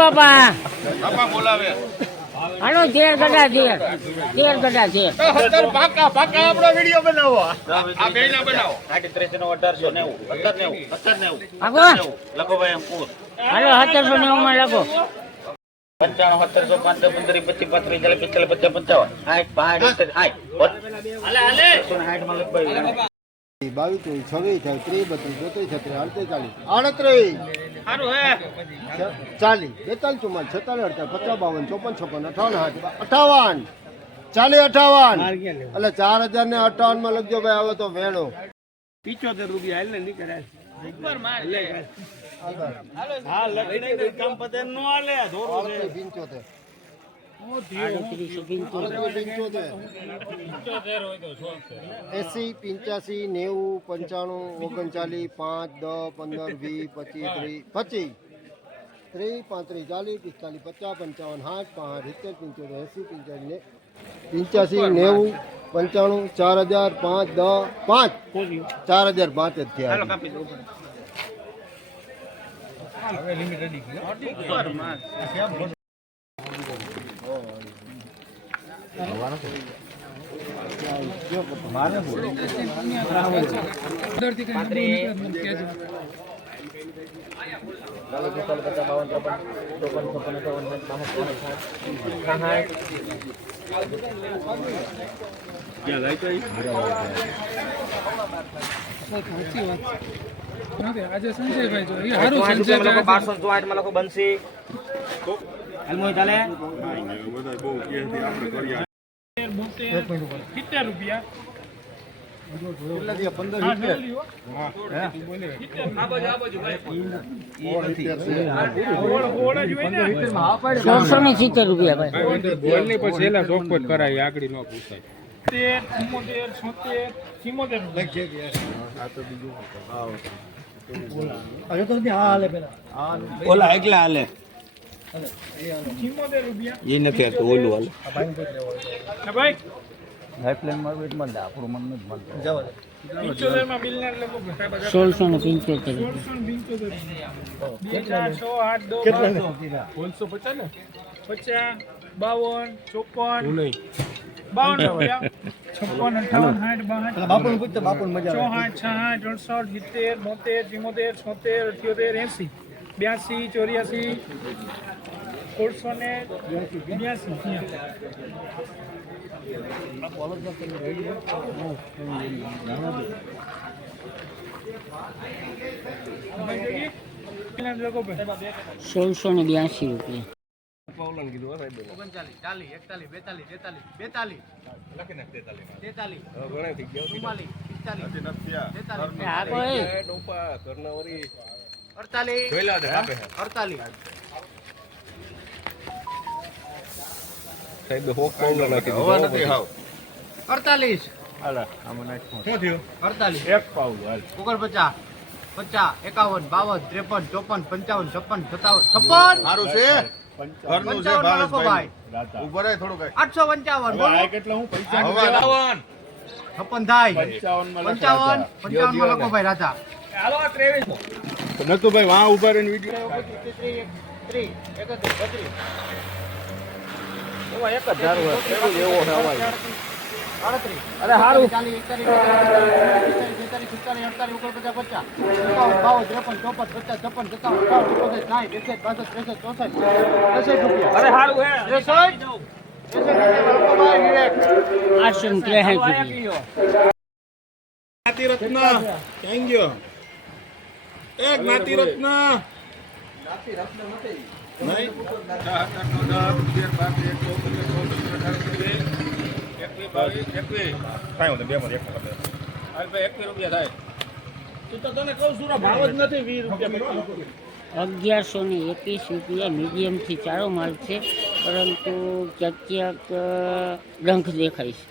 બાપા. બાપા બોલાવે. હાલો તેર ગડા તેર તેર ગડા તેર સત્તર પાકા પાકા આપણો વીડિયો બનાવો. આ બે ના બનાવો. સાડી ત્રીસ નો અઢારસો નેવું સત્તર નેવું સત્તર નેવું આગો લખો ભાઈ એમ પૂર. હાલો સત્તરસો નેવું માં લખો. પંચાણું સત્તરસો પાંચ પંદર પચીસ પાંત્રીસ ચાલીસ પિસ્તાલીસ પચાસ પંચાવન. સાઠ પાંચ સાઠમાં બાવીસ છવ્વીસ ત્રીસ બત્રીસ ચોત્રીસ છત્રીસ અડત્રીસ ચાલીસ આડત્રીસ હે. ચાલીસ બેતાલીસ ચુમ્માલીસ છેતાલીસ અડતાલીસ પચાસ બાવન ચોપન છપ્પન અઠાવન હાથ અઠાવન. ચાલીસ અઠાવન. એટલે ચાર હજાર ને અઠાવનમાં લખજો ભાઈ હવે તો વેણો. પિચોતેર રૂપિયા હાલ ને નીકળે પંચોતેર આડત્રીસો પંચોતેર. એસી પંચ્યાસી નેવું પંચાણું ઓગણચાલીસ પાંચ દસ પંદર વીસ પચીસ ત્રીસ પચીસ. ત્રીસ પાંત્રીસ ચાલીસ પિસ્તાલીસ પચાસ પંચાવન સાઠ પાંચ સિત્તેર પંચોતેર એસી પંચ્યાસી ને પિંચ્યાસી નેવું પંચાણું ચાર હજાર પાંચ દસ પાંચ. ચાર હજાર પાંચ જ થયા પચાસ બાવન ત્રેપન ચોપન છપ્પન અઠાવન સાઠ બાસઠ ત્રેસઠ સાઠ આજે સંજયભાઈ જો એ હારું પાંચ સંજય રૂપિયા માં લખો બારસો ચોઆઠમાં લખો બંસી હાલમોય ચાલે સિત્તેર રૂપિયા. સોળસો ને સિત્તેર રૂપિયા ભાઈ. કરાય આગળ ન પૂછાય. તેર ચુમ્મોતેર છોતેર ચિમ્મોતેર ઓલા એકલા હાલે. રૂપિયા એ નથી આવતું ઓલું હાલે. હા માં બિલ ના સોળસો પંચોતેર પચાસ બાવન ચોપન. બાવન છપ્પન અઠાવન સાઠ બાસઠ. ચોસાઠ છાસઠ અડસઠ સિત્તેર બોતેર ચુમ્મોતેર છોતેર અઠ્યોતેર એંસી. બ્યાસી ચોર્યાસી સોળસો ને બ્યાસી સોળસો ને બ્યાસી રૂપિયા ઓગણચાલીસ ચાલીસ એકતાલીસ બેતાલીસ તેતાલીસ બેતાલીસ તેતાલીસ ચુમ્માલીસ પિસ્તાલીસ તેતાલીસ એ અડતાલીસ. અડતાલીસ. હવા નથી હાવ. અડતાલીસ. અડતાલીસ. ઓગણપચાસ પચાસ એકાવન બાવન ત્રેપન ચોપન પંચાવન છપ્પન સત્તાવન. છપ્પન? સારું છે? ઘરનું છે પંચાવનમાં લખો ભાઈ. ઊભો રહે થોડું કઈ. આઠસો પંચાવન છપ્પન થાય. પંચાવન પંચાવનમાં લખો ભાઈ રાજા નતુભાઈ વાં ઊભા રહીને વીડિયો એક અરે સારું અરે હે. ભાઈ આઠસો ત્રેસઠ રૂપિયા રત્ન થેન્ક યુ. એ જ્ઞાતિ રત્ન. અગિયારસો ને એકવીસ રૂપિયા મીડિયમથી ચારો માલ છે પરંતુ ક્યાંક ક્યાંક ડંખ દેખાય છે.